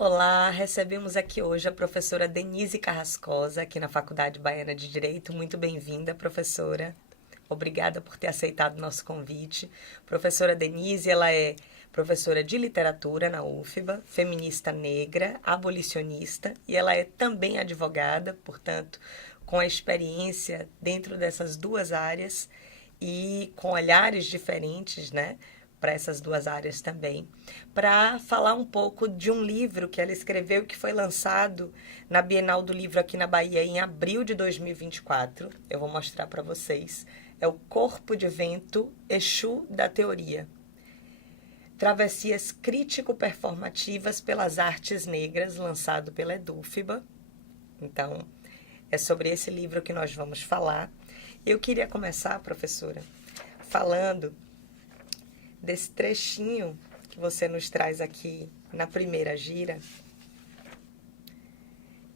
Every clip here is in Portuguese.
Olá, recebemos aqui hoje a professora Denise Carrascosa, aqui na Faculdade Baiana de Direito. Muito bem-vinda, professora. Obrigada por ter aceitado o nosso convite. Professora Denise, ela é professora de literatura na UFBA, feminista negra, abolicionista, e ela é também advogada, portanto, com a experiência dentro dessas duas áreas e com olhares diferentes, né, para essas duas áreas também, para falar um pouco de um livro que ela escreveu que foi lançado na Bienal do Livro aqui na Bahia em abril de 2024. Eu vou mostrar para vocês. É o Corpo de Vento, Exu da Teoria. Travessias crítico-performativas pelas artes negras, lançado pela EDUFBA. Então, é sobre esse livro que nós vamos falar. Eu queria começar, professora, falando desse trechinho que você nos traz aqui na primeira gira,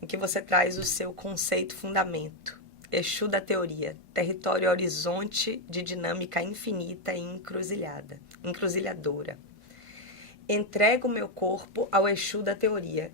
em que você traz o seu conceito fundamento, Exu da Teoria, território horizonte de dinâmica infinita e encruzilhadora. Entrego o meu corpo ao Exu da Teoria.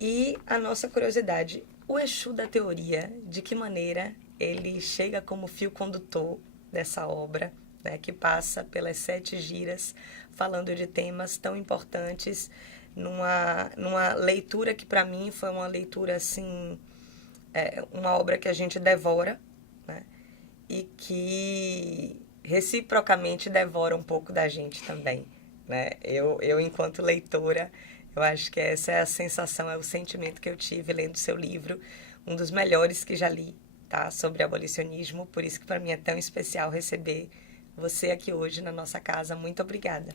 E a nossa curiosidade, o Exu da Teoria, de que maneira ele chega como fio condutor dessa obra, né, que passa pelas 7 giras, falando de temas tão importantes, numa leitura que para mim foi uma leitura assim, uma obra que a gente devora, né, e que reciprocamente devora um pouco da gente também, né? Eu enquanto leitora, eu acho que essa é a sensação, é o sentimento que eu tive lendo seu livro, um dos melhores que já li, tá, sobre abolicionismo, por isso que para mim é tão especial receber você aqui hoje na nossa casa. Muito obrigada.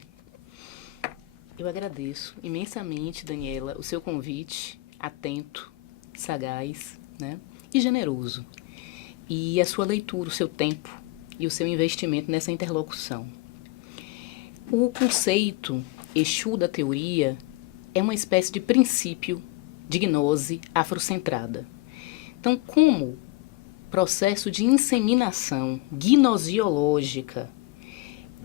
Eu agradeço imensamente, Daniela, o seu convite atento, sagaz, né, e generoso. E a sua leitura, o seu tempo e o seu investimento nessa interlocução. O conceito Exu da Teoria é uma espécie de princípio de gnose afrocentrada. Então, como processo de inseminação gnosiológica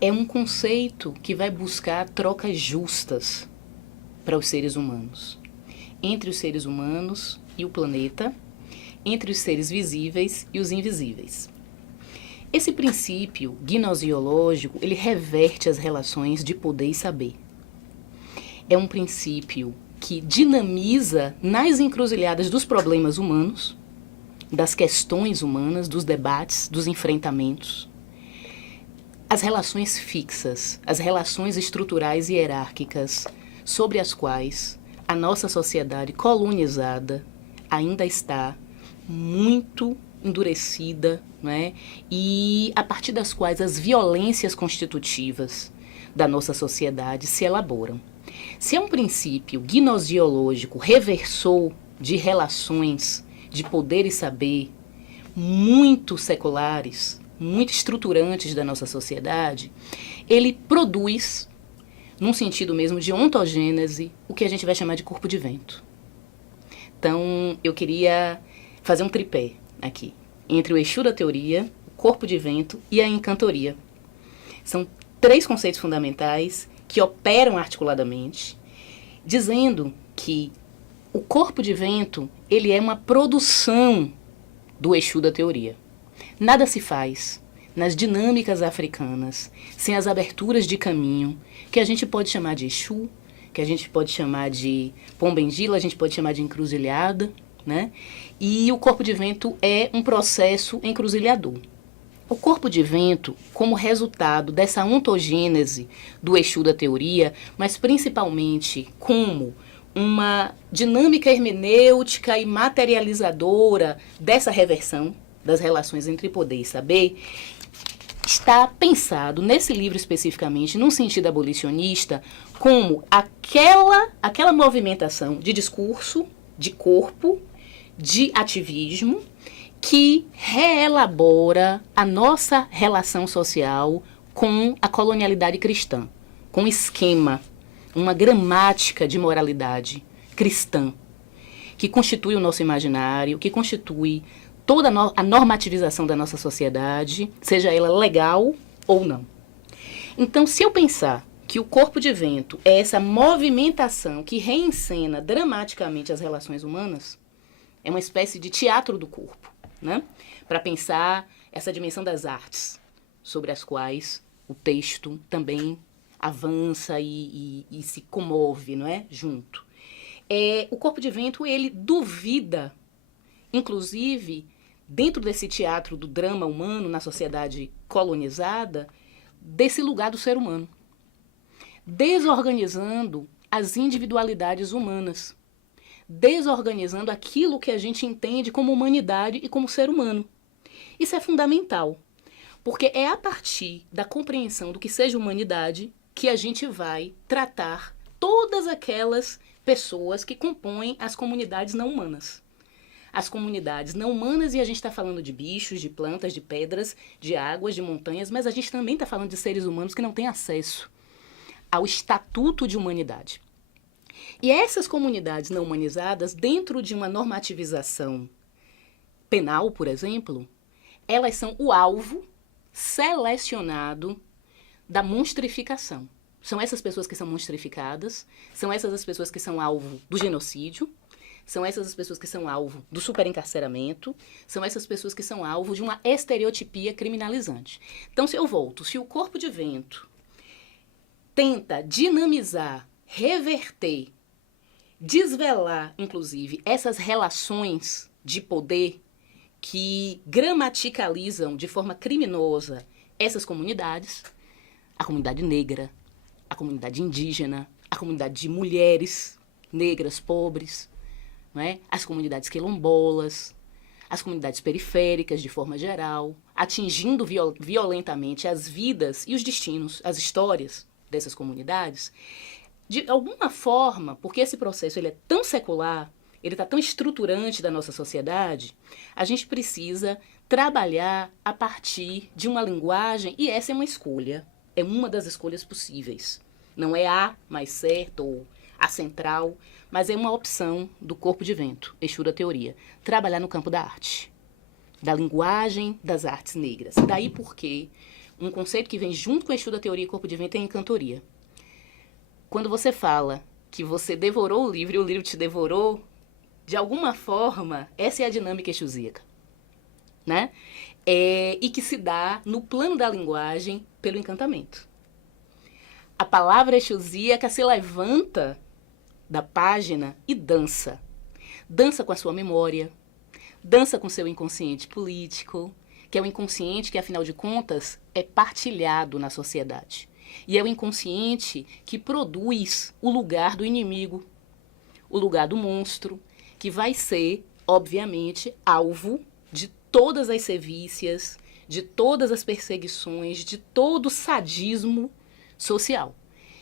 é um conceito que vai buscar trocas justas para os seres humanos, entre os seres humanos e o planeta, entre os seres visíveis e os invisíveis. Esse princípio gnosiológico, ele reverte as relações de poder e saber. É um princípio que dinamiza nas encruzilhadas dos problemas humanos, das questões humanas, dos debates, dos enfrentamentos, as relações fixas, as relações estruturais e hierárquicas sobre as quais a nossa sociedade colonizada ainda está muito endurecida, né? E a partir das quais as violências constitutivas da nossa sociedade se elaboram. Se é um princípio gnosiológico reversor de relações de poder e saber muito seculares, muito estruturantes da nossa sociedade, ele produz, num sentido mesmo de ontogênese, o que a gente vai chamar de corpo de vento. Então, eu queria fazer um tripé aqui, entre o Exu da Teoria, o corpo de vento e a encantoria. São 3 conceitos fundamentais que operam articuladamente, dizendo que o corpo de vento, ele é uma produção do Exu da Teoria. Nada se faz nas dinâmicas africanas sem as aberturas de caminho, que a gente pode chamar de Exu, que a gente pode chamar de Pombendila, a gente pode chamar de encruzilhada, né? E o corpo de vento é um processo encruzilhador. O corpo de vento, como resultado dessa ontogênese do Exu da Teoria, mas principalmente como uma dinâmica hermenêutica e materializadora dessa reversão das relações entre poder e saber, está pensado nesse livro especificamente, num sentido abolicionista, como aquela movimentação de discurso, de corpo, de ativismo, que reelabora a nossa relação social com a colonialidade cristã, com um esquema, uma gramática de moralidade cristã, que constitui o nosso imaginário, que constitui toda a normativização da nossa sociedade, seja ela legal ou não. Então, se eu pensar que o corpo de vento é essa movimentação que reencena dramaticamente as relações humanas, é uma espécie de teatro do corpo, né? Para pensar essa dimensão das artes, sobre as quais o texto também avança e se comove, não é? Junto. O corpo de vento, ele duvida, inclusive, dentro desse teatro do drama humano na sociedade colonizada, desse lugar do ser humano, desorganizando as individualidades humanas, desorganizando aquilo que a gente entende como humanidade e como ser humano. Isso é fundamental, porque é a partir da compreensão do que seja humanidade que a gente vai tratar todas aquelas pessoas que compõem as comunidades não humanas. As comunidades não humanas, e a gente está falando de bichos, de plantas, de pedras, de águas, de montanhas, mas a gente também está falando de seres humanos que não têm acesso ao estatuto de humanidade. E essas comunidades não humanizadas, dentro de uma normativização penal, por exemplo, elas são o alvo selecionado da monstrificação. São essas pessoas que são monstrificadas, são essas as pessoas que são alvo do genocídio, são essas as pessoas que são alvo do superencarceramento, são essas pessoas que são alvo de uma estereotipia criminalizante. Então, se o corpo de vento tenta dinamizar, reverter, desvelar, inclusive, essas relações de poder que gramaticalizam de forma criminosa essas comunidades, a comunidade negra, a comunidade indígena, a comunidade de mulheres negras, pobres, não é? As comunidades quilombolas, as comunidades periféricas de forma geral, atingindo violentamente as vidas e os destinos, as histórias dessas comunidades, de alguma forma, porque esse processo ele é tão secular, ele está tão estruturante da nossa sociedade, a gente precisa trabalhar a partir de uma linguagem, e essa é uma escolha, é uma das escolhas possíveis. Não é a mais certa ou a central, mas é uma opção do corpo de vento, Exu da teoria, trabalhar no campo da arte, da linguagem das artes negras. Daí porque um conceito que vem junto com Exu da teoria e corpo de vento é a encantoria. Quando você fala que você devorou o livro e o livro te devorou, de alguma forma, essa é a dinâmica exusíaca, né? E que se dá no plano da linguagem pelo encantamento. A palavra exusíaca se levanta da página e dança. Dança com a sua memória, dança com seu inconsciente político, que é o inconsciente que, afinal de contas, é partilhado na sociedade. E é o inconsciente que produz o lugar do inimigo, o lugar do monstro, que vai ser, obviamente, alvo de todas as sevícias, de todas as perseguições, de todo o sadismo social.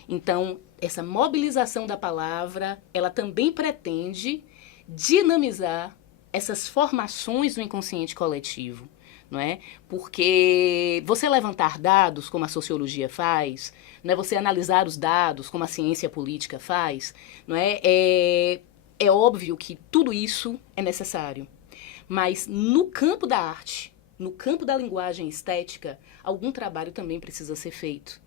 Então, essa mobilização da palavra, ela também pretende dinamizar essas formações do inconsciente coletivo, não é? Porque você levantar dados, como a sociologia faz, não é? Você analisar os dados, como a ciência política faz, não é? É óbvio que tudo isso é necessário. Mas no campo da arte, no campo da linguagem estética, algum trabalho também precisa ser feito.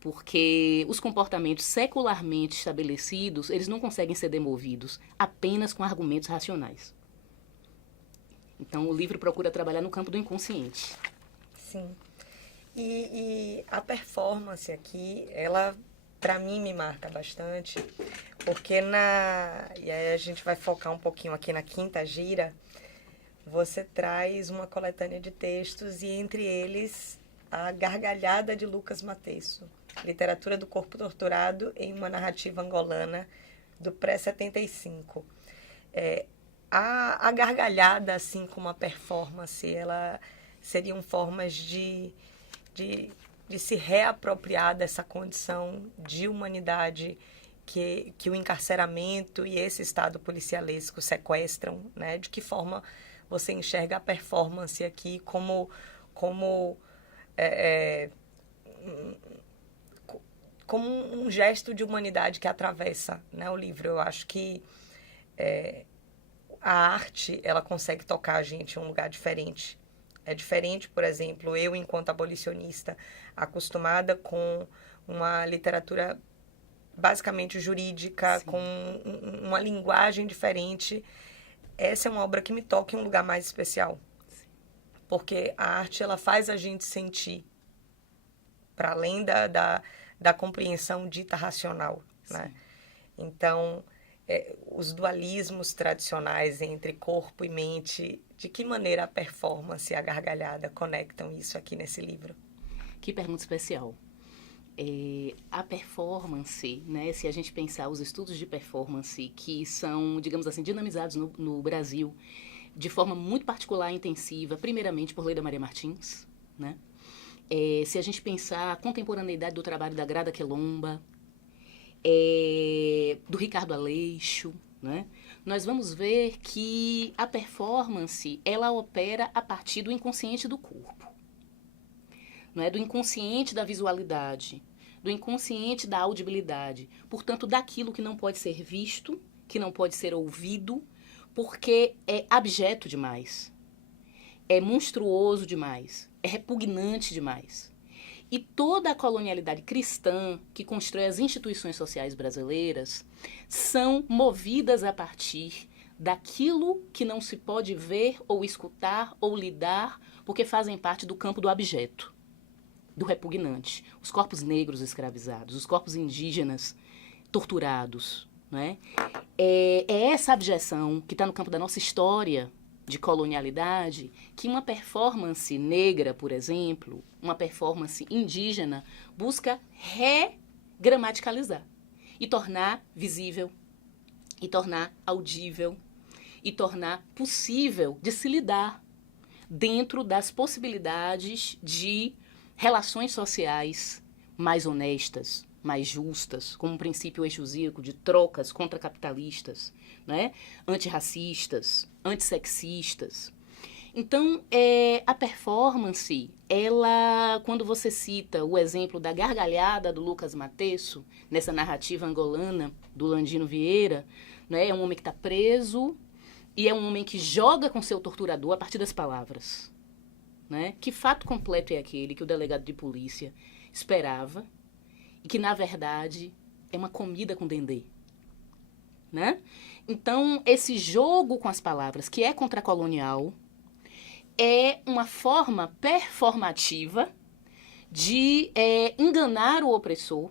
Porque os comportamentos secularmente estabelecidos, eles não conseguem ser demovidos apenas com argumentos racionais. Então, o livro procura trabalhar no campo do inconsciente. Sim. E a performance aqui, ela, para mim, me marca bastante, porque e aí a gente vai focar um pouquinho aqui na quinta gira, você traz uma coletânea de textos e, entre eles, a Gargalhada de Lucas Matesso, Literatura do Corpo Torturado em uma Narrativa Angolana, do pré-75. A gargalhada, assim como a performance, ela seriam formas de se reapropriar dessa condição de humanidade que o encarceramento e esse estado policialesco sequestram, né? De que forma você enxerga a performance aqui como um gesto de humanidade que atravessa, né, o livro. Eu acho que a arte, ela consegue tocar a gente em um lugar diferente. É diferente, por exemplo, eu, enquanto abolicionista, acostumada com uma literatura basicamente jurídica, Sim. com uma linguagem diferente. Essa é uma obra que me toca em um lugar mais especial. Porque a arte, ela faz a gente sentir, para além da compreensão dita racional, né? Então, os dualismos tradicionais entre corpo e mente, de que maneira a performance e a gargalhada conectam isso aqui nesse livro? Que pergunta especial. A performance, né, se a gente pensar os estudos de performance que são, digamos assim, dinamizados no Brasil de forma muito particular e intensiva, primeiramente por Leida Maria Martins, né? Se a gente pensar a contemporaneidade do trabalho da Grada Quelomba, do Ricardo Aleixo, né? Nós vamos ver que a performance, ela opera a partir do inconsciente do corpo, não é? Do inconsciente da visualidade, do inconsciente da audibilidade, portanto, daquilo que não pode ser visto, que não pode ser ouvido, porque é abjeto demais, é monstruoso demais, é repugnante demais. E toda a colonialidade cristã que constrói as instituições sociais brasileiras são movidas a partir daquilo que não se pode ver ou escutar ou lidar, porque fazem parte do campo do abjeto, do repugnante. Os corpos negros escravizados, os corpos indígenas torturados, né? É essa abjeção que está no campo da nossa história de colonialidade que uma performance negra, por exemplo, uma performance indígena, busca regramaticalizar e tornar visível, e tornar audível, e tornar possível de se lidar dentro das possibilidades de relações sociais mais honestas, mais justas, como um princípio exusíaco de trocas contracapitalistas, né? Antirracistas, antissexistas. Então, a performance, ela, quando você cita o exemplo da gargalhada do Lucas Matesso, nessa narrativa angolana do Landino Vieira, né? É um homem que está preso e é um homem que joga com seu torturador a partir das palavras. Né? Que fato completo é aquele que o delegado de polícia esperava e que, na verdade, é uma comida com dendê. Né? Então, esse jogo com as palavras, que é contracolonial, é uma forma performativa de enganar o opressor,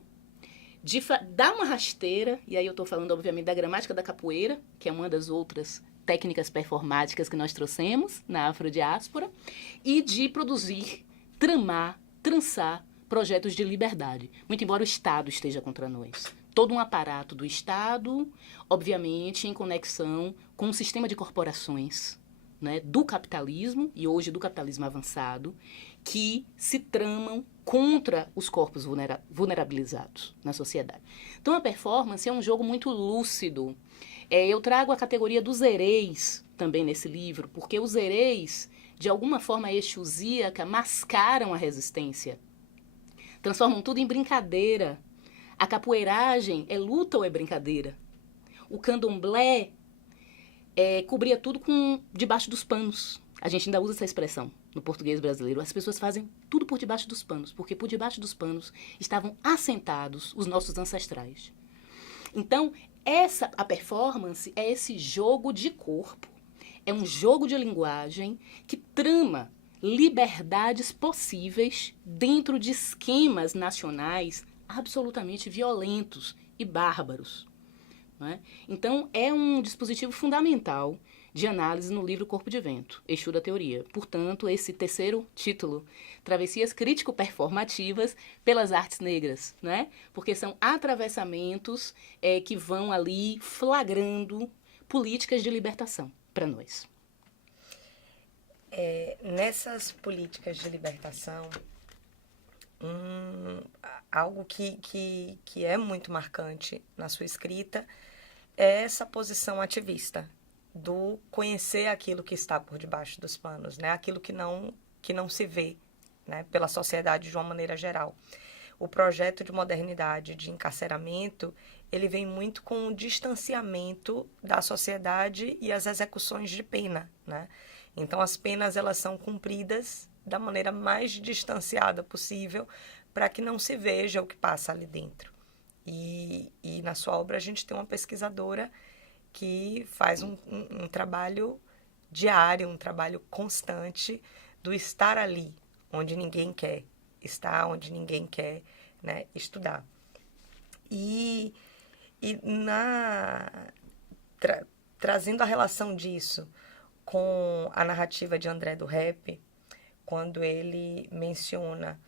de dar uma rasteira, e aí eu estou falando, obviamente, da gramática da capoeira, que é uma das outras técnicas performáticas que nós trouxemos na afrodiáspora, e de produzir, tramar, trançar projetos de liberdade, muito embora o Estado esteja contra nós. Todo um aparato do Estado, obviamente, em conexão com um sistema de corporações, né, do capitalismo, e hoje do capitalismo avançado, que se tramam contra os corpos vulnerabilizados na sociedade. Então, a performance é um jogo muito lúcido. Eu trago a categoria dos hereis também nesse livro, porque os hereis, de alguma forma exusíaca, mascaram a resistência. Transformam tudo em brincadeira. A capoeiragem é luta ou é brincadeira? O candomblé cobria tudo debaixo dos panos. A gente ainda usa essa expressão no português brasileiro. As pessoas fazem tudo por debaixo dos panos, porque por debaixo dos panos estavam assentados os nossos ancestrais. Então, a performance é esse jogo de corpo, é um jogo de linguagem que trama liberdades possíveis dentro de esquemas nacionais absolutamente violentos e bárbaros. Né? Então, é um dispositivo fundamental de análise no livro Corpo de Vento, Exu da Teoria. Portanto, esse terceiro título, Travessias Crítico-Performativas pelas Artes Negras, né? Porque são atravessamentos que vão ali flagrando políticas de libertação para nós. Nessas políticas de libertação, algo que é muito marcante na sua escrita é essa posição ativista do conhecer aquilo que está por debaixo dos panos, né? Aquilo que não se vê, né? Pela sociedade de uma maneira geral. O projeto de modernidade, de encarceramento, ele vem muito com o distanciamento da sociedade e as execuções de pena, né? Então, as penas elas são cumpridas da maneira mais distanciada possível para que não se veja o que passa ali dentro. E na sua obra a gente tem uma pesquisadora que faz um trabalho diário, um trabalho constante do estar ali, onde ninguém quer estar, onde ninguém quer, né, estudar. E trazendo a relação disso com a narrativa de André do Rep, quando ele menciona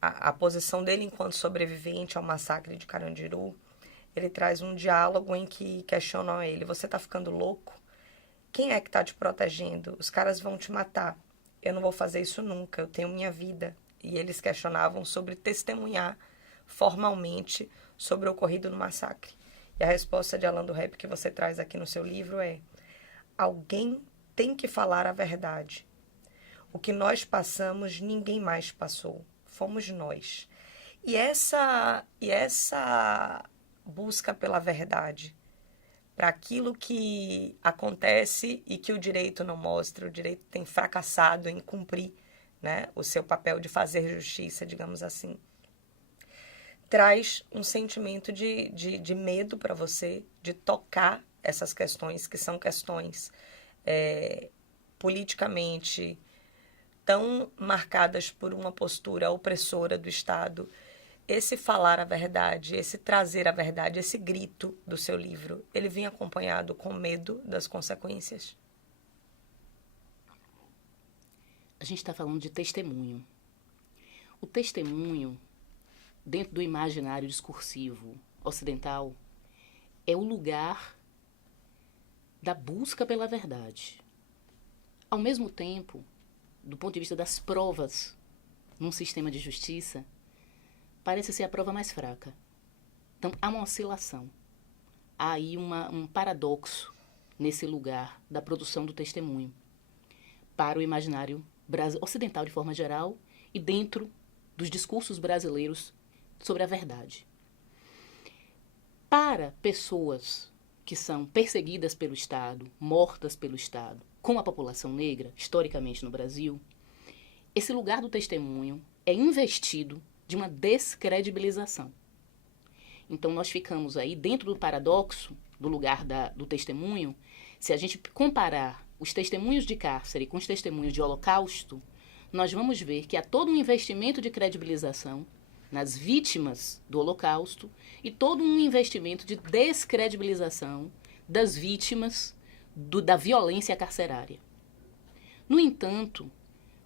a posição dele enquanto sobrevivente ao massacre de Carandiru, ele traz um diálogo em que questionam ele: você está ficando louco? Quem é que está te protegendo? Os caras vão te matar. Eu não vou fazer isso nunca, eu tenho minha vida. E eles questionavam sobre testemunhar formalmente sobre o ocorrido no massacre. E a resposta de Alain do Rep que você traz aqui no seu livro é: alguém tem que falar a verdade. O que nós passamos, ninguém mais passou. Fomos nós. E essa busca pela verdade, para aquilo que acontece e que o direito não mostra, o direito tem fracassado em cumprir, né, o seu papel de fazer justiça, digamos assim, traz um sentimento de medo para você, de tocar essas questões, que são questões politicamente tão marcadas por uma postura opressora do Estado. Esse falar a verdade, esse trazer a verdade, esse grito do seu livro, ele vem acompanhado com medo das consequências? A gente está falando de testemunho. O testemunho, dentro do imaginário discursivo ocidental, é o lugar da busca pela verdade. Ao mesmo tempo, do ponto de vista das provas num sistema de justiça, parece ser a prova mais fraca. Então, há uma oscilação. Há aí um paradoxo nesse lugar da produção do testemunho para o imaginário ocidental de forma geral e dentro dos discursos brasileiros sobre a verdade. Para pessoas que são perseguidas pelo Estado, mortas pelo Estado, como a população negra, historicamente no Brasil, esse lugar do testemunho é investido de uma descredibilização. Então, nós ficamos aí dentro do paradoxo do lugar do testemunho. Se a gente comparar os testemunhos de cárcere com os testemunhos de Holocausto, nós vamos ver que há todo um investimento de credibilização nas vítimas do Holocausto e todo um investimento de descredibilização das vítimas da violência carcerária. No entanto,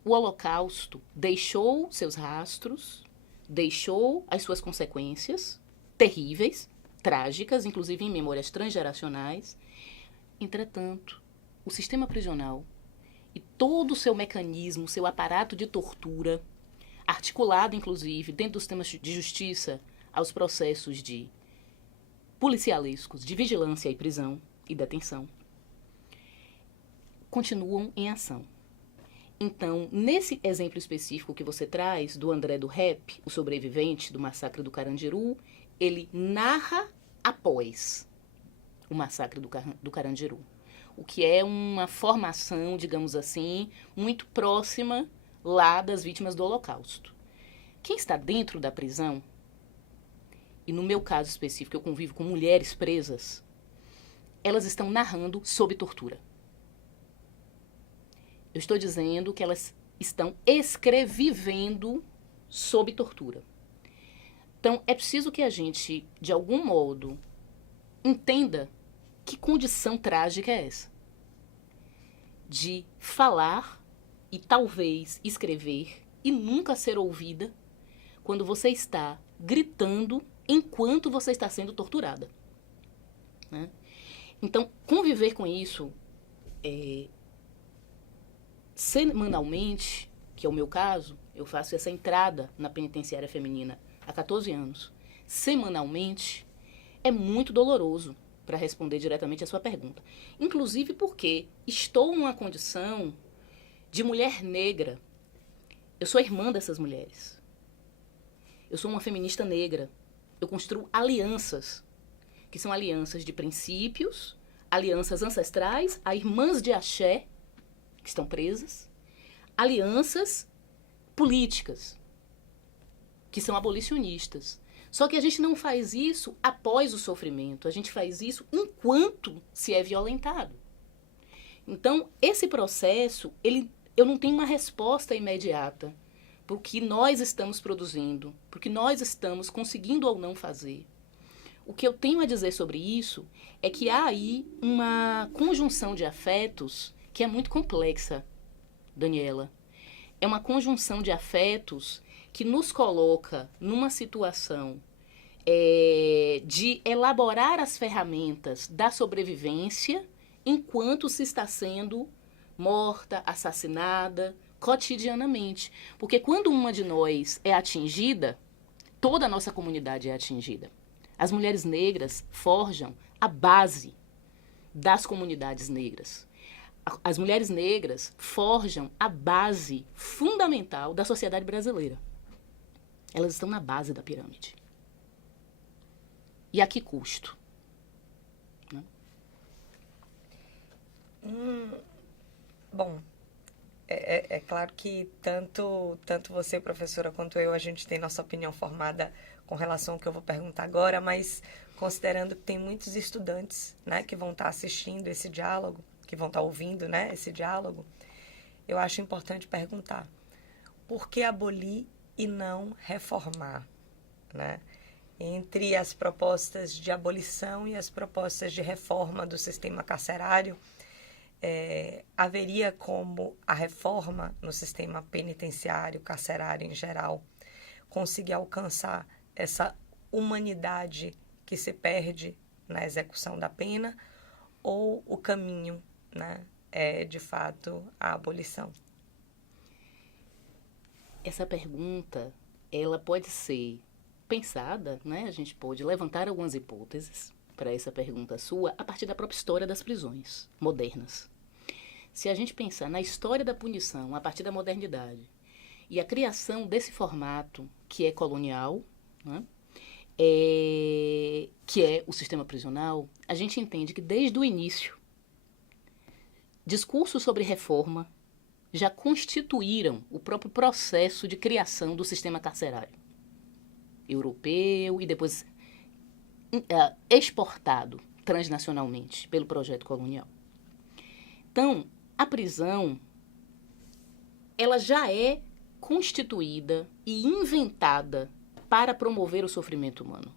o Holocausto deixou seus rastros, deixou as suas consequências terríveis, trágicas, inclusive em memórias transgeracionais. Entretanto, o sistema prisional e todo o seu mecanismo, seu aparato de tortura, articulado, inclusive, dentro dos sistemas de justiça, aos processos de policialescos, de vigilância e prisão e detenção, continuam em ação. Então, nesse exemplo específico que você traz, do André do Rep, o sobrevivente do massacre do Carandiru, ele narra após o massacre do Carandiru, o que é uma formação, digamos assim, muito próxima lá das vítimas do Holocausto. Quem está dentro da prisão, e no meu caso específico eu convivo com mulheres presas, elas estão narrando sob tortura. Eu estou dizendo que elas estão escrevivendo sob tortura. Então, é preciso que a gente, de algum modo, entenda que condição trágica é essa. De falar e talvez escrever e nunca ser ouvida quando você está gritando enquanto você está sendo torturada. Né? Então, conviver com isso semanalmente, que é o meu caso, eu faço essa entrada na penitenciária feminina há 14 anos, semanalmente, é muito doloroso, para responder diretamente a sua pergunta. Inclusive porque estou numa condição de mulher negra. Eu sou irmã dessas mulheres. Eu sou uma feminista negra. Eu construo alianças, que são alianças de princípios, alianças ancestrais, a irmãs de axé, que estão presas, alianças políticas. que são abolicionistas. Só que a gente não faz isso após o sofrimento, a gente faz isso enquanto se é violentado. Então, esse processo, eu não tenho uma resposta imediata para o que nós estamos produzindo, para o que nós estamos conseguindo ou não fazer. O que eu tenho a dizer sobre isso é que há aí uma conjunção de afetos que é muito complexa, Daniela. É uma conjunção de afetos que nos coloca numa situação de elaborar as ferramentas da sobrevivência enquanto se está sendo morta, assassinada, cotidianamente. Porque quando uma de nós é atingida, toda a nossa comunidade é atingida. As mulheres negras forjam a base das comunidades negras. As mulheres negras forjam a base fundamental da sociedade brasileira. Elas estão na base da pirâmide. E a que custo? Né? Bom, é claro que tanto você, professora, quanto eu, a gente tem nossa opinião formada com relação ao que eu vou perguntar agora, mas considerando que tem muitos estudantes, né, que vão estar assistindo esse diálogo, que vão estar ouvindo, né, esse diálogo, eu acho importante perguntar: por que abolir e não reformar? Né? Entre as propostas de abolição e as propostas de reforma do sistema carcerário, haveria como a reforma no sistema penitenciário, carcerário em geral, conseguir alcançar essa humanidade que se perde na execução da pena, ou o caminho, né, é de fato a abolição? Essa pergunta, ela pode ser pensada, né? A gente pode levantar algumas hipóteses para essa pergunta sua a partir da própria história das prisões modernas. Se a gente pensar na história da punição a partir da modernidade e a criação desse formato que é colonial, né? Que é o sistema prisional, a gente entende que desde o início discursos sobre reforma já constituíram o próprio processo de criação do sistema carcerário europeu e depois exportado transnacionalmente pelo projeto colonial. Então, a prisão, ela já é constituída e inventada para promover o sofrimento humano.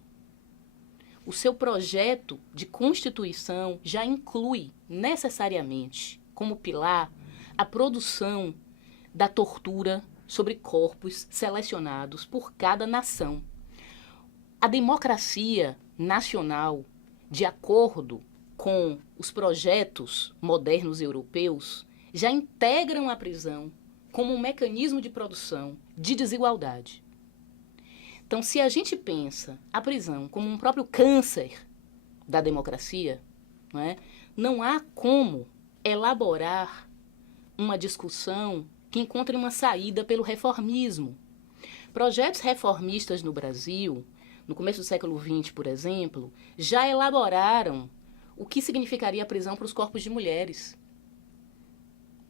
O seu projeto de constituição já inclui necessariamente como pilar a produção da tortura sobre corpos selecionados por cada nação. A democracia nacional, de acordo com os projetos modernos europeus, já integram a prisão como um mecanismo de produção de desigualdade. Então, se a gente pensa a prisão como um próprio câncer da democracia, não há como elaborar uma discussão que encontre uma saída pelo reformismo. Projetos reformistas no Brasil, no começo do século XX, por exemplo, já elaboraram o que significaria a prisão para os corpos de mulheres.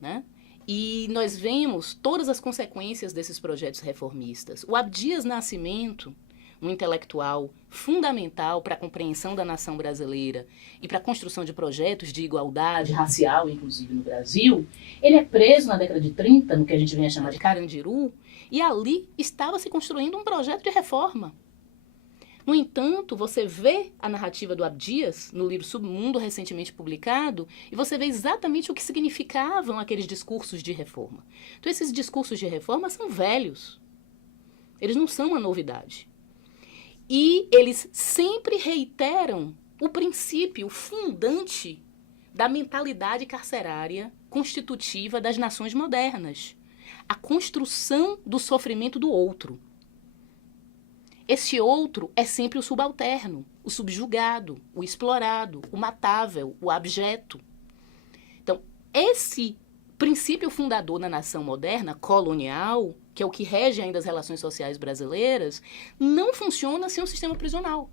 Né? E nós vemos todas as consequências desses projetos reformistas. O Abdias Nascimento, um intelectual fundamental para a compreensão da nação brasileira e para a construção de projetos de igualdade racial, inclusive no Brasil, ele é preso na década de 30, no que a gente vem a chamar de Carandiru, e ali estava se construindo um projeto de reforma. No entanto, você vê a narrativa do Abdias no livro Submundo, recentemente publicado, e você vê exatamente o que significavam aqueles discursos de reforma. Então, esses discursos de reforma são velhos. Eles não são uma novidade. E eles sempre reiteram o princípio fundante da mentalidade carcerária constitutiva das nações modernas. A construção do sofrimento do outro. Esse outro é sempre o subalterno, o subjugado, o explorado, o matável, o abjeto. Então, esse princípio fundador na nação moderna, colonial, que é o que rege ainda as relações sociais brasileiras, não funciona sem um sistema prisional.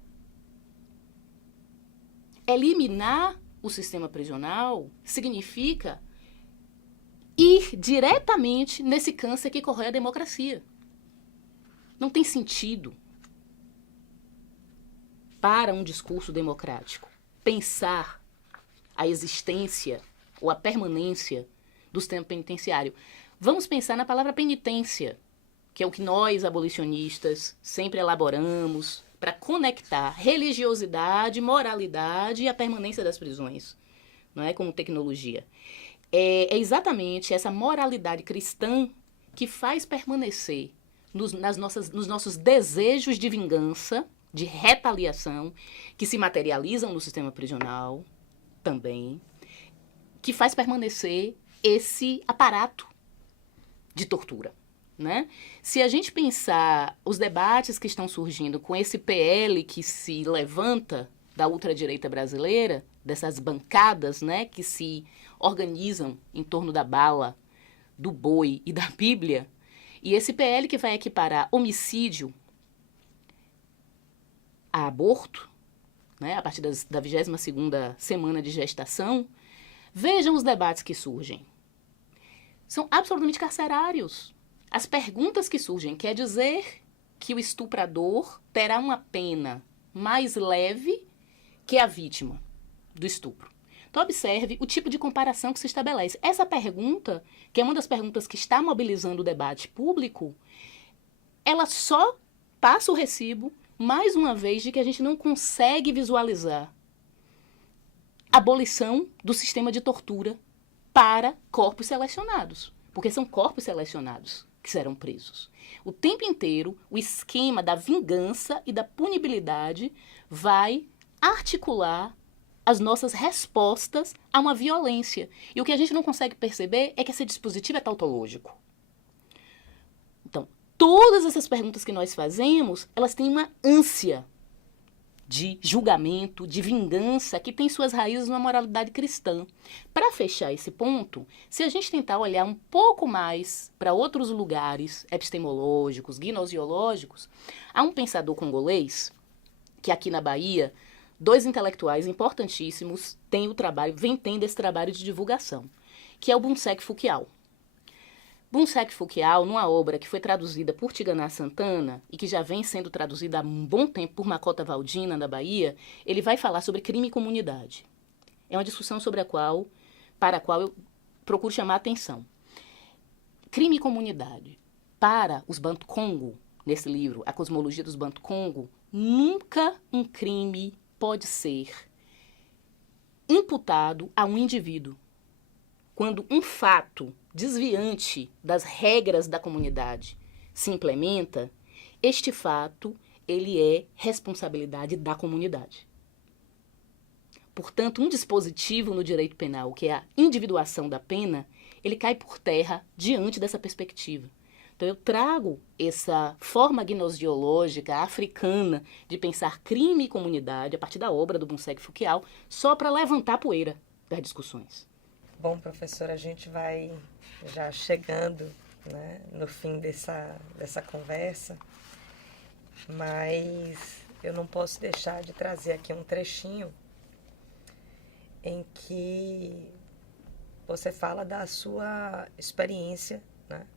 Eliminar o sistema prisional significa ir diretamente nesse câncer que corrói a democracia. Não tem sentido para um discurso democrático pensar a existência ou a permanência do sistema penitenciário. Vamos pensar na palavra penitência, que é o que nós, abolicionistas, sempre elaboramos para conectar religiosidade, moralidade e a permanência das prisões, não é, como tecnologia. É exatamente essa moralidade cristã que faz permanecer nos nossos desejos de vingança, de retaliação, que se materializam no sistema prisional também, que faz permanecer esse aparato de tortura. Né? Se a gente pensar os debates que estão surgindo com esse PL que se levanta da ultradireita brasileira, dessas bancadas, né, que se organizam em torno da bala, do boi e da Bíblia, e esse PL que vai equiparar homicídio a aborto, né, a partir da 22ª semana de gestação, vejam os debates que surgem. São absolutamente carcerários. As perguntas que surgem, quer dizer que o estuprador terá uma pena mais leve que a vítima do estupro. Então, observe o tipo de comparação que se estabelece. Essa pergunta, que é uma das perguntas que está mobilizando o debate público, ela só passa o recibo, mais uma vez, de que a gente não consegue visualizar a abolição do sistema de tortura para corpos selecionados. Porque são corpos selecionados que serão presos. O tempo inteiro, o esquema da vingança e da punibilidade vai articular as nossas respostas a uma violência. E o que a gente não consegue perceber é que esse dispositivo é tautológico. Então, todas essas perguntas que nós fazemos, elas têm uma ânsia de julgamento, de vingança, que tem suas raízes na moralidade cristã. Para fechar esse ponto, se a gente tentar olhar um pouco mais para outros lugares epistemológicos, gnoseológicos, há um pensador congolês, que aqui na Bahia, 2 intelectuais importantíssimos vem tendo esse trabalho de divulgação, que é o Bunsek Fukiao. Bunsek Fukiao, numa obra que foi traduzida por Tiganá Santana e que já vem sendo traduzida há um bom tempo por Macota Valdina, na Bahia, ele vai falar sobre crime e comunidade. É uma discussão para a qual eu procuro chamar a atenção. Crime e comunidade. Para os Bantu Congo, nesse livro, A Cosmologia dos Bantu Congo, nunca um crime pode ser imputado a um indivíduo. Quando um fato desviante das regras da comunidade se implementa, este fato ele é responsabilidade da comunidade. Portanto, um dispositivo no direito penal, que é a individuação da pena, ele cai por terra diante dessa perspectiva. Então, eu trago essa forma gnoseológica africana de pensar crime e comunidade a partir da obra do Bunsek Fukiao, só para levantar a poeira das discussões. Bom, professora, a gente vai já chegando, né, no fim dessa conversa, mas eu não posso deixar de trazer aqui um trechinho em que você fala da sua experiência, né,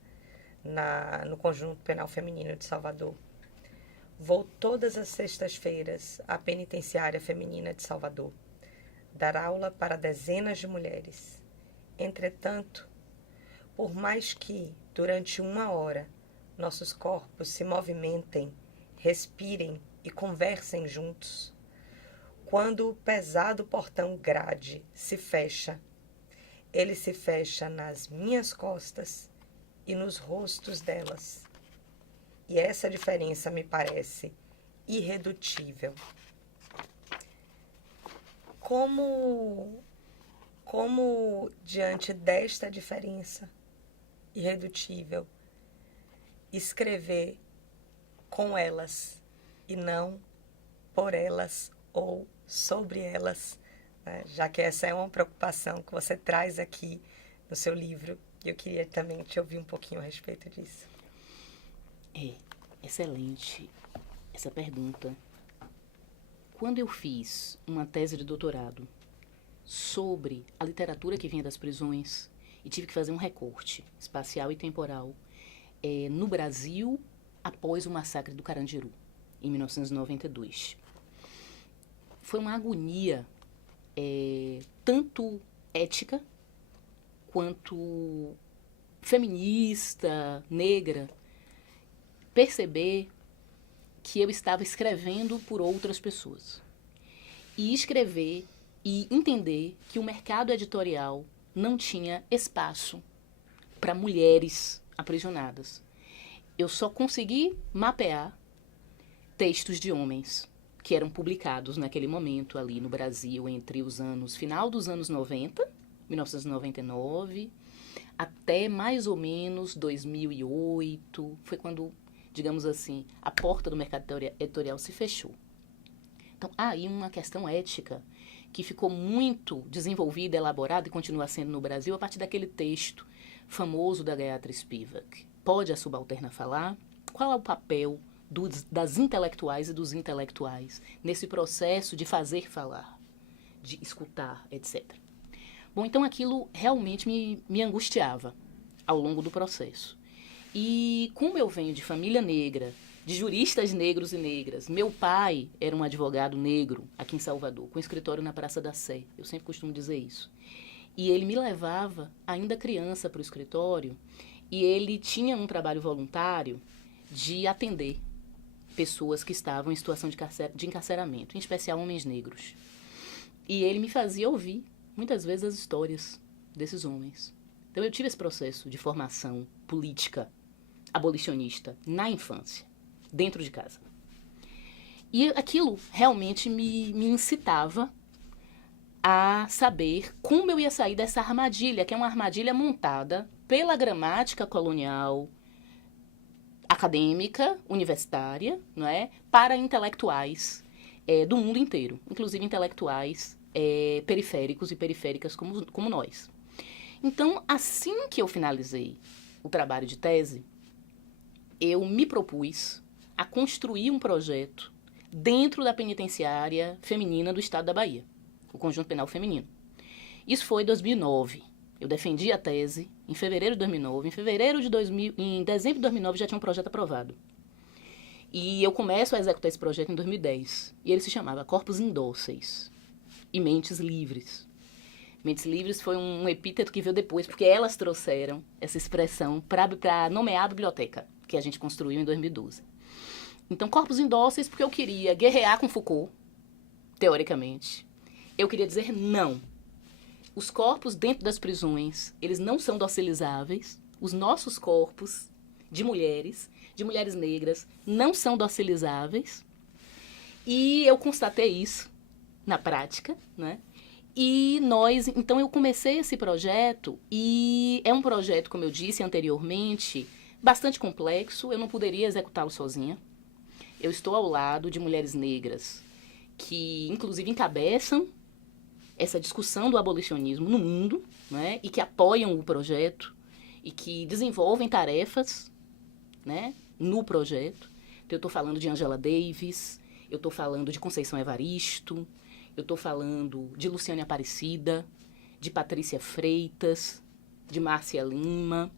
no Conjunto Penal Feminino de Salvador. Vou todas as sextas-feiras à Penitenciária Feminina de Salvador dar aula para dezenas de mulheres. Entretanto, por mais que, durante 1 hora, nossos corpos se movimentem, respirem e conversem juntos, quando o pesado portão grade se fecha, ele se fecha nas minhas costas e nos rostos delas. E essa diferença me parece irredutível. Como diante desta diferença irredutível, escrever com elas e não por elas ou sobre elas, né? Já que essa é uma preocupação que você traz aqui no seu livro, e eu queria também te ouvir um pouquinho a respeito disso. É excelente essa pergunta. Quando eu fiz uma tese de doutorado sobre a literatura que vinha das prisões e tive que fazer um recorte espacial e temporal no Brasil, após o massacre do Carandiru, em 1992. Foi uma agonia, tanto ética quanto feminista, negra, perceber que eu estava escrevendo por outras pessoas. E escrever e entender que o mercado editorial não tinha espaço para mulheres aprisionadas. Eu só consegui mapear textos de homens que eram publicados naquele momento ali no Brasil entre os anos, final dos anos 90, 1999, até mais ou menos 2008, foi quando, digamos assim, a porta do mercado editorial se fechou. Então, há aí uma questão ética que ficou muito desenvolvida, elaborada e continua sendo no Brasil a partir daquele texto famoso da Gayatri Spivak. Pode a subalterna falar? Qual é o papel das intelectuais e dos intelectuais nesse processo de fazer falar, de escutar, etc. Bom, então aquilo realmente me angustiava ao longo do processo. E como eu venho de família negra, de juristas negros e negras, meu pai era um advogado negro aqui em Salvador, com escritório na Praça da Sé, eu sempre costumo dizer isso. E ele me levava, ainda criança, para o escritório, e ele tinha um trabalho voluntário de atender pessoas que estavam em situação de encarceramento, em especial homens negros. E ele me fazia ouvir, muitas vezes, as histórias desses homens. Então eu tive esse processo de formação política abolicionista na infância, dentro de casa. E aquilo realmente me incitava a saber como eu ia sair dessa armadilha, que é uma armadilha montada pela gramática colonial, acadêmica, universitária, não é? Para intelectuais do mundo inteiro, inclusive intelectuais periféricos e periféricas como nós. Então, assim que eu finalizei o trabalho de tese, eu me propus a construir um projeto dentro da penitenciária feminina do estado da Bahia, o Conjunto Penal Feminino. Isso foi em 2009. Eu defendi a tese em fevereiro de 2009. Em dezembro de 2009 já tinha um projeto aprovado. E eu começo a executar esse projeto em 2010. E ele se chamava Corpos Indóceis e Mentes Livres. Mentes Livres foi um epíteto que veio depois, porque elas trouxeram essa expressão para nomear a biblioteca, que a gente construiu em 2012. Então, Corpos Indóceis, porque eu queria guerrear com Foucault, teoricamente. Eu queria dizer não. Os corpos dentro das prisões, eles não são docilizáveis. Os nossos corpos de mulheres negras, não são docilizáveis. E eu constatei isso na prática, né? Então eu comecei esse projeto e é um projeto, como eu disse anteriormente, bastante complexo, eu não poderia executá-lo sozinha. Eu estou ao lado de mulheres negras que, inclusive, encabeçam essa discussão do abolicionismo no mundo, né, e que apoiam o projeto e que desenvolvem tarefas, né, no projeto. Então, eu estou falando de Angela Davis, eu estou falando de Conceição Evaristo, eu estou falando de Luciane Aparecida, de Patrícia Freitas, de Márcia Lima.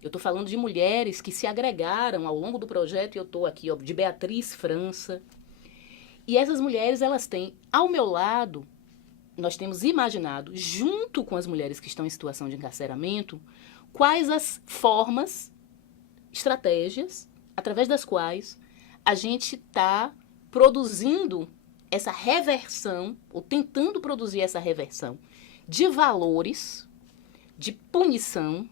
Eu estou falando de mulheres que se agregaram ao longo do projeto, e eu estou aqui, ó, de Beatriz França. E essas mulheres, elas têm, ao meu lado, nós temos imaginado, junto com as mulheres que estão em situação de encarceramento, quais as formas, estratégias, através das quais a gente está produzindo essa reversão, ou tentando produzir essa reversão de valores, de punição,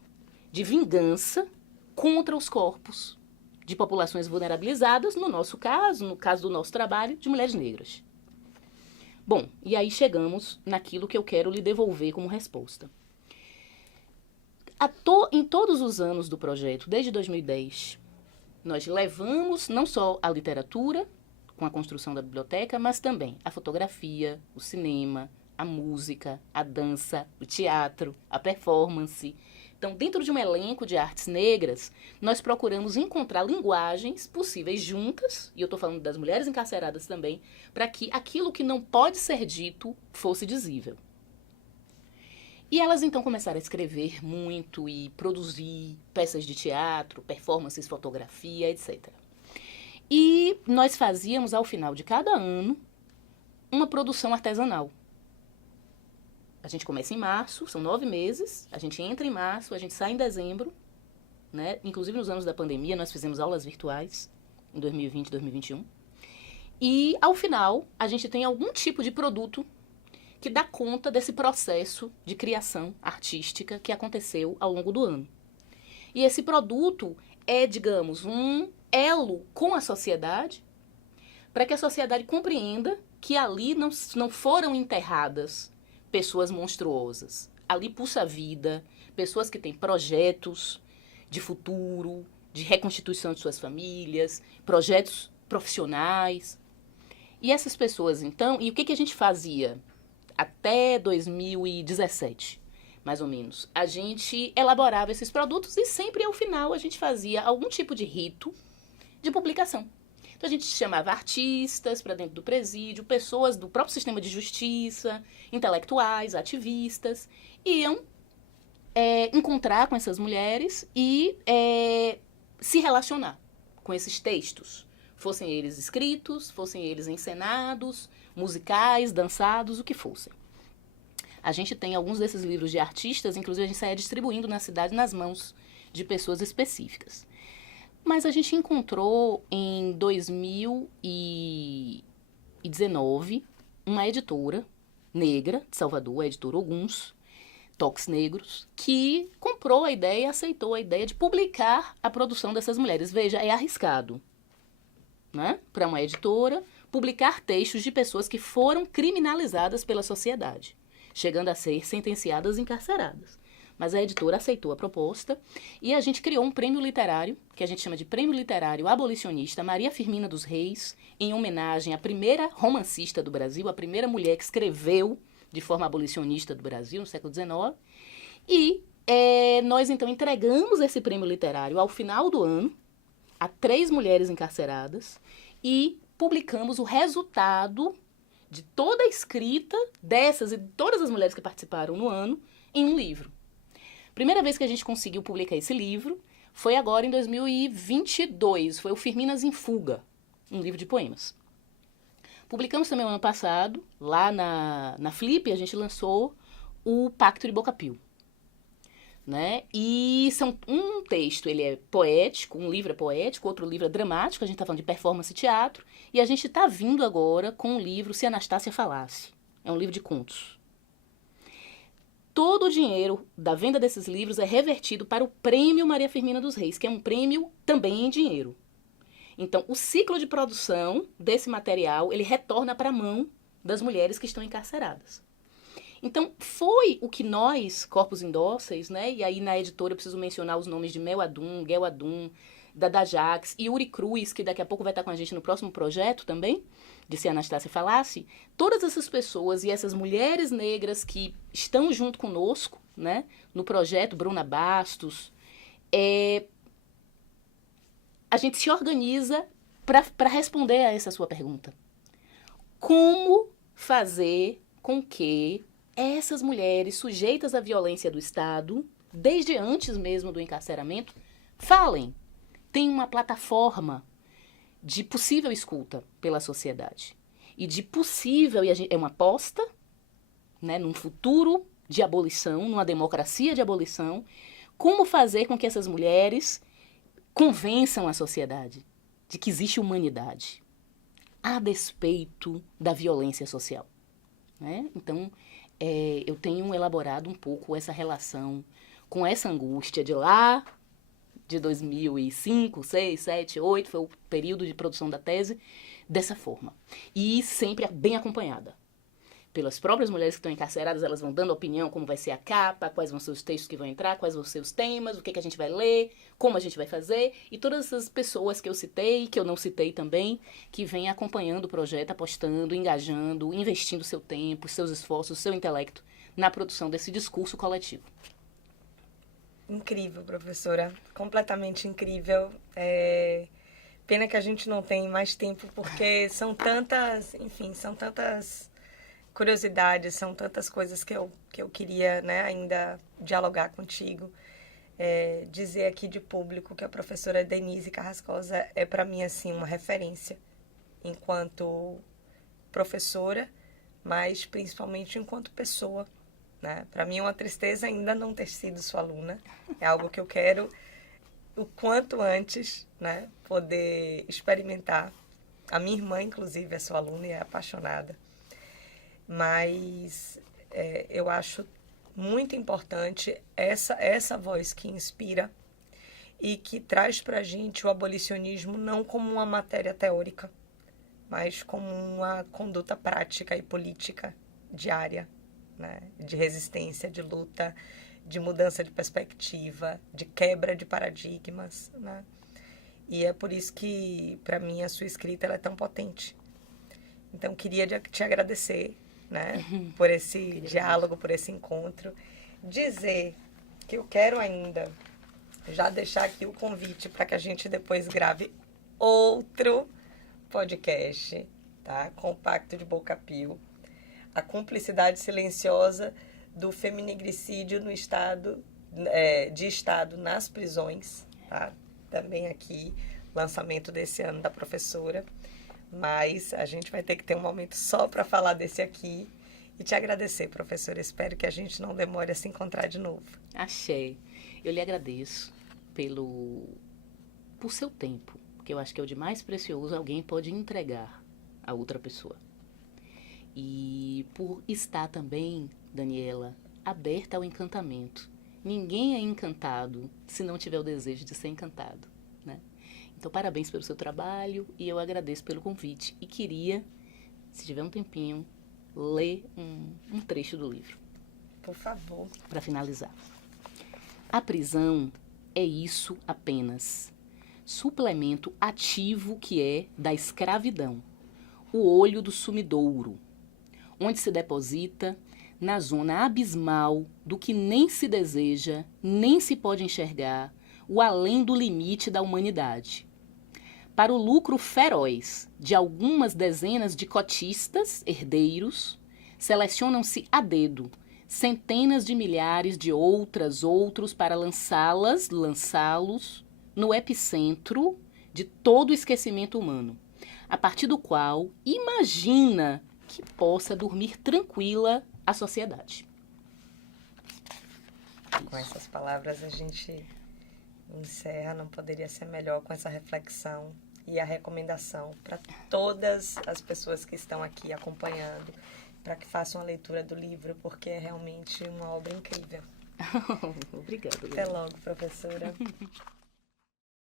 de vingança contra os corpos de populações vulnerabilizadas, no nosso caso, no caso do nosso trabalho, de mulheres negras. Bom, e aí chegamos naquilo que eu quero lhe devolver como resposta. Em todos os anos do projeto, desde 2010, nós levamos não só a literatura, com a construção da biblioteca, mas também a fotografia, o cinema, a música, a dança, o teatro, a performance. Então, dentro de um elenco de artes negras, nós procuramos encontrar linguagens possíveis juntas, e eu estou falando das mulheres encarceradas também, para que aquilo que não pode ser dito fosse dizível. E elas então começaram a escrever muito e produzir peças de teatro, performances, fotografia, etc. E nós fazíamos, ao final de cada ano, uma produção artesanal. A gente começa em março, são 9 meses, a gente entra em março, a gente sai em dezembro, né? Inclusive nos anos da pandemia nós fizemos aulas virtuais, em 2020 e 2021. E, ao final, a gente tem algum tipo de produto que dá conta desse processo de criação artística que aconteceu ao longo do ano. E esse produto é, digamos, um elo com a sociedade, para que a sociedade compreenda que ali não foram enterradas pessoas monstruosas. Ali pulsa vida, pessoas que têm projetos de futuro, de reconstituição de suas famílias, projetos profissionais. E essas pessoas, então, e o que a gente fazia até 2017, mais ou menos? A gente elaborava esses produtos e sempre ao final a gente fazia algum tipo de rito de publicação. Então a gente chamava artistas para dentro do presídio, pessoas do próprio sistema de justiça, intelectuais, ativistas, iam encontrar com essas mulheres e se relacionar com esses textos. Fossem eles escritos, fossem eles encenados, musicais, dançados, o que fossem. A gente tem alguns desses livros de artistas, inclusive a gente saía distribuindo na cidade nas mãos de pessoas específicas. Mas a gente encontrou em 2019 uma editora negra de Salvador, a editora Oguns, Toques Negros, que comprou a ideia e aceitou a ideia de publicar a produção dessas mulheres. Veja, é arriscado, né, para uma editora publicar textos de pessoas que foram criminalizadas pela sociedade, chegando a ser sentenciadas e encarceradas. Mas a editora aceitou a proposta e a gente criou um prêmio literário, que a gente chama de Prêmio Literário Abolicionista Maria Firmina dos Reis, em homenagem à primeira romancista do Brasil, a primeira mulher que escreveu de forma abolicionista do Brasil, no século XIX. E nós, então, entregamos esse prêmio literário ao final do ano a 3 mulheres encarceradas e publicamos o resultado de toda a escrita dessas e de todas as mulheres que participaram no ano em um livro. Primeira vez que a gente conseguiu publicar esse livro foi agora em 2022, foi o Firminas em Fuga, um livro de poemas. Publicamos também o ano passado, lá na Flip, a gente lançou o Pacto de Boca-Pio. Né? E um texto ele é poético, um livro é poético, outro livro é dramático, a gente está falando de performance e teatro, e a gente está vindo agora com o livro Se Anastácia Falasse. É um livro de contos. Todo o dinheiro da venda desses livros é revertido para o Prêmio Maria Firmina dos Reis, que é um prêmio também em dinheiro. Então, o ciclo de produção desse material, ele retorna para a mão das mulheres que estão encarceradas. Então, foi o que nós, corpos indóceis, né, e aí na editora eu preciso mencionar os nomes de Mel Adum, Gel Adum, Dada Jax e Yuri Cruz, que daqui a pouco vai estar com a gente no próximo projeto também, de Se Anastácia Falasse. Todas essas pessoas e essas mulheres negras que estão junto conosco, né, no projeto, Bruna Bastos, a gente se organiza para responder a essa sua pergunta. Como fazer com que essas mulheres sujeitas à violência do Estado, desde antes mesmo do encarceramento, falem, tenham uma plataforma de possível escuta pela sociedade. E de possível, é uma aposta, né, num futuro de abolição, numa democracia de abolição, como fazer com que essas mulheres convençam a sociedade de que existe humanidade, a despeito da violência social. Né? Então, eu tenho elaborado um pouco essa relação com essa angústia de lá, de 2005, 6, 7, 8, foi o período de produção da tese, dessa forma. E sempre bem acompanhada pelas próprias mulheres que estão encarceradas, elas vão dando opinião, como vai ser a capa, quais vão ser os textos que vão entrar, quais vão ser os temas, o que a gente vai ler, como a gente vai fazer, e todas essas pessoas que eu citei, que eu não citei também, que vêm acompanhando o projeto, apostando, engajando, investindo seu tempo, seus esforços, seu intelecto na produção desse discurso coletivo. Incrível, professora. Completamente incrível. Pena que a gente não tem mais tempo, porque são tantas curiosidades, são tantas coisas que eu queria, né, ainda dialogar contigo. Dizer aqui de público que a professora Denise Carrascosa é, para mim, assim, uma referência enquanto professora, mas principalmente enquanto pessoa, né? Para mim é uma tristeza ainda não ter sido sua aluna. É algo que eu quero, o quanto antes, né, poder experimentar. A minha irmã, inclusive, é sua aluna e é apaixonada. Mas eu acho muito importante essa voz que inspira e que traz para a gente o abolicionismo não como uma matéria teórica, mas como uma conduta prática e política diária, né? De resistência, de luta, de mudança de perspectiva, de quebra de paradigmas, né? E é por isso que, para mim, a sua escrita ela é tão potente. Então, queria te agradecer, né, por esse diálogo, por esse encontro. Dizer que eu quero ainda já deixar aqui o convite para que a gente depois grave outro podcast, tá? Compacto de Boca Pio. A cumplicidade silenciosa do feminigricídio no estado, de Estado nas prisões, tá? Também aqui, lançamento desse ano da professora. Mas a gente vai ter que ter um momento só para falar desse aqui e te agradecer, professora. Espero que a gente não demore a se encontrar de novo. Achei. Eu lhe agradeço por seu tempo, que eu acho que é o de mais precioso alguém pode entregar a outra pessoa. E por estar também, Daniela, aberta ao encantamento. Ninguém é encantado se não tiver o desejo de ser encantado, né? Então, parabéns pelo seu trabalho e eu agradeço pelo convite. E queria, se tiver um tempinho, ler um trecho do livro. Por favor. Para finalizar. A prisão é isso apenas. Suplemento ativo que é da escravidão. O olho do sumidouro, onde se deposita na zona abismal do que nem se deseja, nem se pode enxergar, o além do limite da humanidade. Para o lucro feroz de algumas dezenas de cotistas, herdeiros, selecionam-se a dedo centenas de milhares de outros para lançá-los no epicentro de todo o esquecimento humano, a partir do qual imagina que possa dormir tranquila a sociedade. Com essas palavras a gente encerra, não poderia ser melhor, com essa reflexão e a recomendação para todas as pessoas que estão aqui acompanhando, para que façam a leitura do livro, porque é realmente uma obra incrível. Obrigada. Até logo, professora.